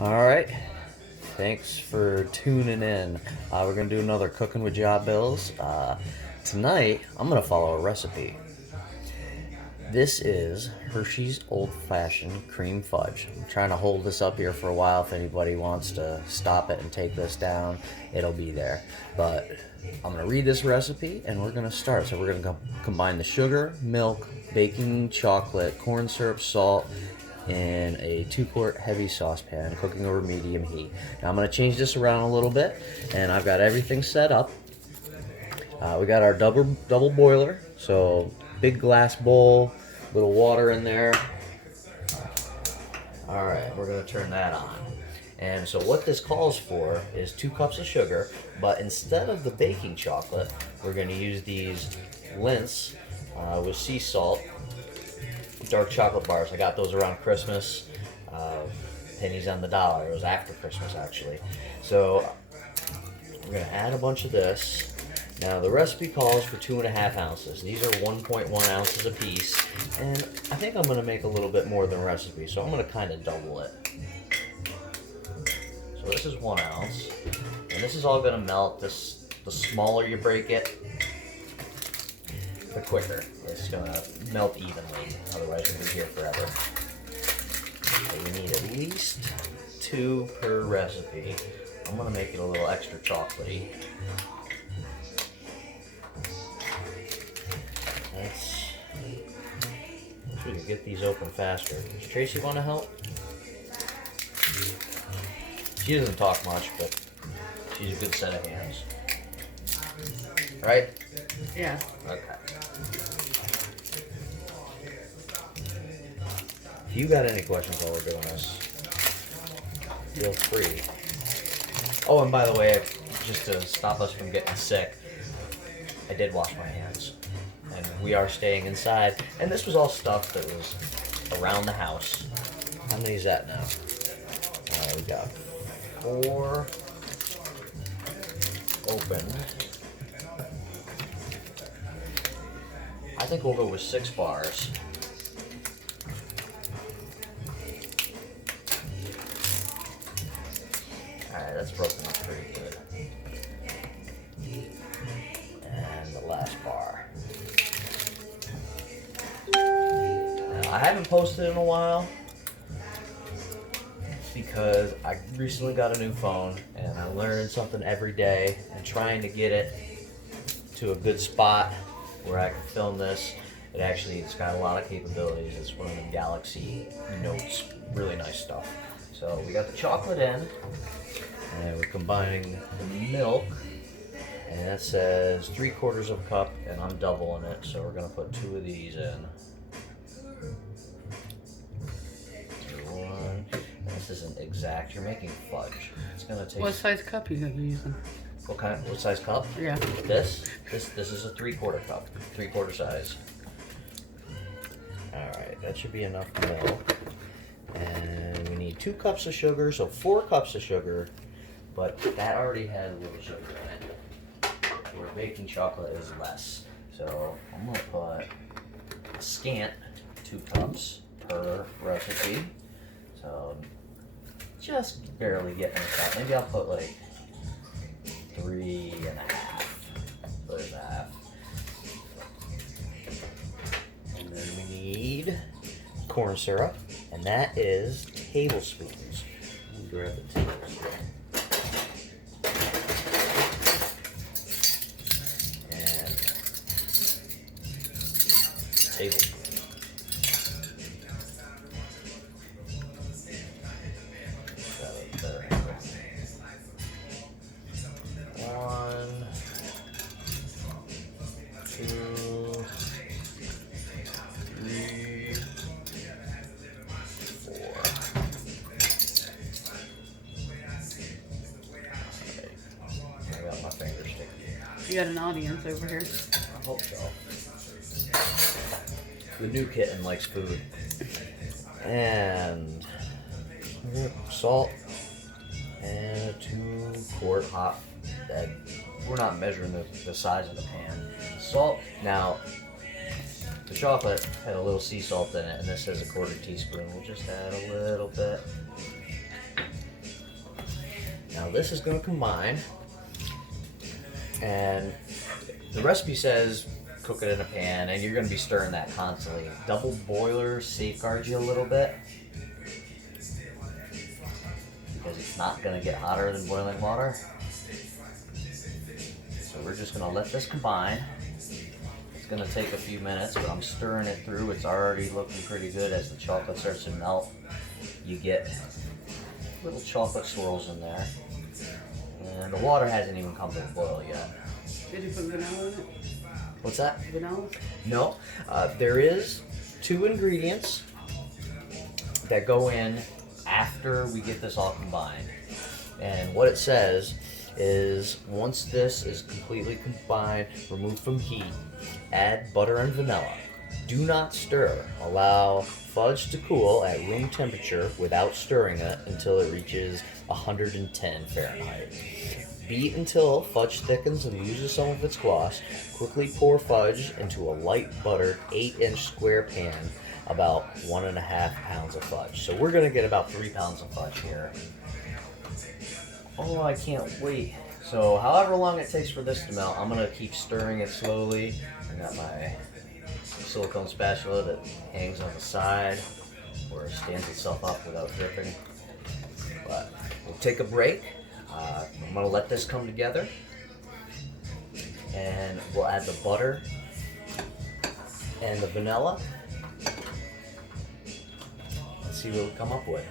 Alright, thanks for tuning in. We're going to do another Cooking with Jahbills. Tonight, I'm going to follow a recipe. This is Hershey's Old Fashioned Cream Fudge. I'm trying to hold this up here for a while. If anybody wants to stop it and take this down, it'll be there. But I'm going to read this recipe and we're going to start. So we're going to combine the sugar, milk, baking chocolate, corn syrup, salt, in a 2-quart heavy saucepan, cooking over medium heat. Now I'm going to change this around a little bit, and I've got everything set up. We got our double boiler, so big glass bowl, little water in there. All right, we're going to turn that on. And so what this calls for is 2 cups of sugar, but instead of the baking chocolate, we're going to use these Lints with sea salt dark chocolate bars. I got those around Christmas, pennies on the dollar. It was after Christmas, actually. So we're going to add a bunch of this. Now the recipe calls for 2.5 ounces. These are 1.1 ounces a piece, and I think I'm going to make a little bit more than recipe, so I'm going to kind of double it. So this is 1 ounce, and this is all going to melt. The smaller you break it, the quicker. It's gonna melt evenly, otherwise we'll be here forever. So we need at least 2 per recipe. I'm gonna make it a little extra chocolatey. Let's we can get these open faster. Does Tracy want to help? She doesn't talk much, but she's a good set of hands. Right? Yeah. Okay. If you got any questions while we're doing this, feel free. Oh, and by the way, just to stop us from getting sick, I did wash my hands. And we are staying inside. And this was all stuff that was around the house. How many is that now? We got 4 open. I think we'll go with 6 bars. Alright, that's broken up pretty good. And the last bar. Now, I haven't posted in a while because I recently got a new phone and I learn something every day, and trying to get it to a good spot where I can film this. It's got a lot of capabilities. It's one of the Galaxy Notes, really nice stuff. So we got the chocolate in, and we're combining the milk, and that says 3/4 of a cup, and I'm doubling it, so we're gonna put 2 of these in. 1. This isn't exact. You're making fudge. It's gonna take. What size cup are you using? What size cup? Yeah. This is a 3/4 cup, 3/4 size. All right, that should be enough milk. And we need 2 cups of sugar, so 4 cups of sugar, but that already had a little sugar in it. Where baking chocolate is less. So I'm gonna put a scant 2 cups per recipe. So just barely getting a cup. Maybe I'll put like 3.5. Put it in half. And then we need corn syrup, and that is tablespoons. Let me grab the tablespoon. And tablespoon. You got an audience over here. I hope so. The new kitten likes food. And salt and a 2-quart hot egg. We're not measuring the size of the pan. Salt. Now, the chocolate had a little sea salt in it, and this says a 1/4 teaspoon. We'll just add a little bit. this is going to combine, and the recipe says cook it in a pan, and you're going to be stirring that constantly. Double boiler safeguards you a little bit because it's not going to get hotter than boiling water. So we're just going to let this combine. It's going to take a few minutes, but I'm stirring it through. It's already looking pretty good. As the chocolate starts to melt, you get little chocolate swirls in there. And the water hasn't even come to a boil yet. Did you put vanilla in it? What's that? Vanilla? No. There is 2 ingredients that go in after we get this all combined. And what it says is once this is completely combined, removed from heat, add butter and vanilla. Do not stir. Allow fudge to cool at room temperature without stirring it until it reaches 110 Fahrenheit. Beat until fudge thickens and loses some of its gloss. Quickly pour fudge into a light buttered 8-inch square pan, about 1.5 pounds of fudge. So we're going to get about 3 pounds of fudge here. Oh, I can't wait. So however long it takes for this to melt, I'm going to keep stirring it slowly. I got my silicone spatula that hangs on the side or stands itself up without dripping. But we'll take a break. I'm going to let this come together, and we'll add the butter and the vanilla. Let's see what we come up with.